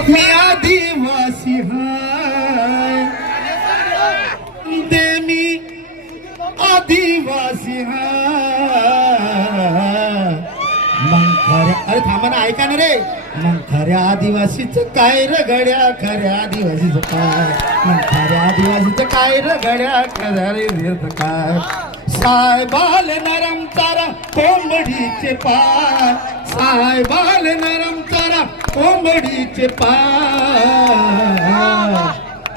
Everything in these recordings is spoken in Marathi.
मी आदिवासी हाय दे मी आदिवासी हाय मग खऱ्या अरे थांबा ना ऐका ना रे मग खऱ्या आदिवासीचं काय र गड्या खऱ्या आदिवासीचं काय मग खऱ्या आदिवासीचं काय र गड्या खऱ्या रे काय सायबाल नरम चारा कोंबडीचे पाय सायबाल नरम चारा कोंबडीचे पाय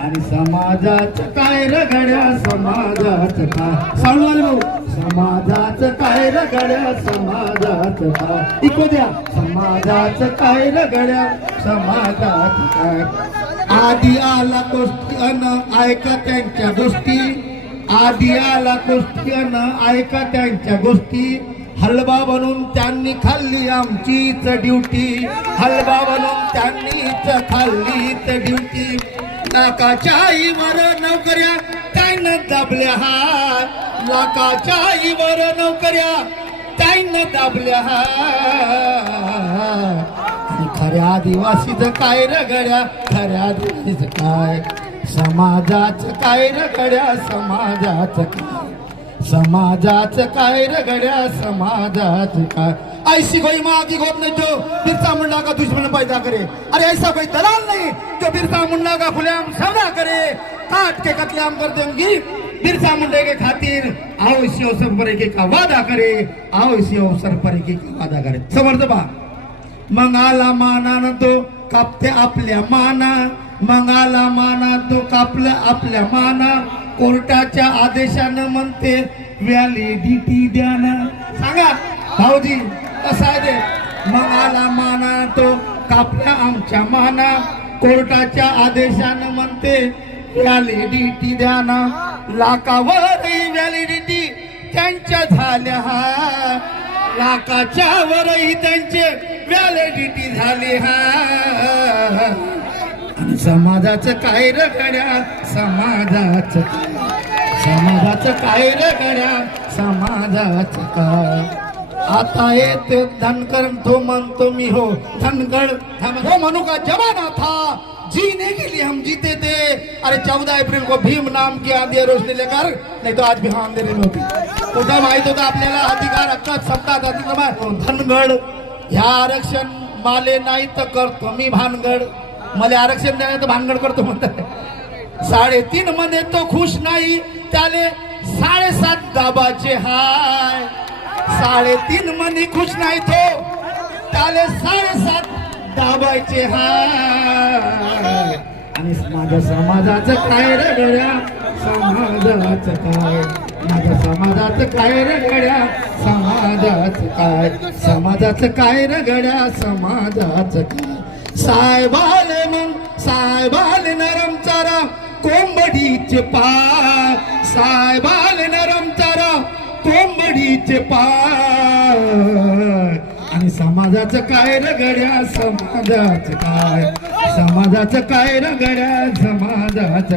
आणि समाजाचं काय र गड्या समाजाचं काय सांगू भाऊ समाजाचं काय र गड्या समाजाचं काय इको द्या समाजाचं काय र गड्या समाजाचं काय आधी आला गोष्टी अन ऐका त्यांच्या गोष्टी आधी आला गोष्टी अन ऐका त्यांच्या गोष्टी हलवा बनून त्यांनी खाल्ली आमचीच ड्युटी हलवा बनून त्यांनीच खाल्लीच ड्युटी लाखाच्या आईवर नोकऱ्या त्यानं दाबल्या हात लाखाच्या आईवर नोकऱ्या त्यानं दाबल्या हात आणि खऱ्या आदिवासीचं काय र गड्या खऱ्या आदिवासीचं काय समाजाचं काय र गड्या समाजाचं काय समाजाचं काय र गड्या समाजाचं काय ऐसी कोई माँ की गोद ने जो बिरसा मुंडा का दुश्मन पैदा करे अरे ऐसा कोई दलाल नहीं जो बिरसा मुंडा का खुलेआम सौदा करे काट के कत्लेआम कर देंगी बिरसा मुंडे के खातिर आओ इसी अवसर पर एक का वादा करे आओ इसी अवसर पर एक का वादा करे समर्थ बा मंगाला माना न तो कापते आपल्या माना मंगाला माना तो कापलं आपल्या माना कोर्टाच्या आदेशानं म्हणते व्हॅलिडिटी द्या ना सांगा भाऊजी कसा आहे ते मंगाला माना तो कापल्या आमच्या माना कोर्टाच्या आदेशानं म्हणते व्हॅलिडिटी द्या ना लाखावरही व्हॅलिडिटी त्यांच्या झाल्या लाखाच्या वरही त्यांचे व्हॅलिडिटी झाली आणि समाजाचं काय र गड्या समाजाचं काय र गड्या समाजाचं काय आता येत धनकर तो म्हणतो मी हो धनगड वो मनु का जमाना था जीने के लिए हम जीते थे अरे 14 अप्रैल को भीम नाम की आंधी रोशनी लेकर नहीं तो आज भी हम अंधेरे में होती उद्या माहित होतं आपल्याला अधिकार हक्कात सत्ता धनगड ह्या आरक्षण माले नाही तर करतो मी भानगड मला आरक्षण नाही तर भानगड करतो म्हणतात 3.5 मध्ये तो खुश नाही त्याले 7.5 दाबाचे हाय 3.5 मध्ये खुश नाही तो त्याले 7.5 दाबायचे हाय आणि माझ्या समाजाचं काय रे गड्या समाजाचं काय माझ्या समाजाचं काय रे गड्या समाजाचं काय समाजाचं काय रे गड्या समाजाचं काय सायबाल नरम चारा कोंबडीचे पाय सायबाल नरम चारा कोंबडीचे पाय आणि समाजाचं काय र गड्या समाजाचं काय समाजाचं काय र गड्या समाजाचं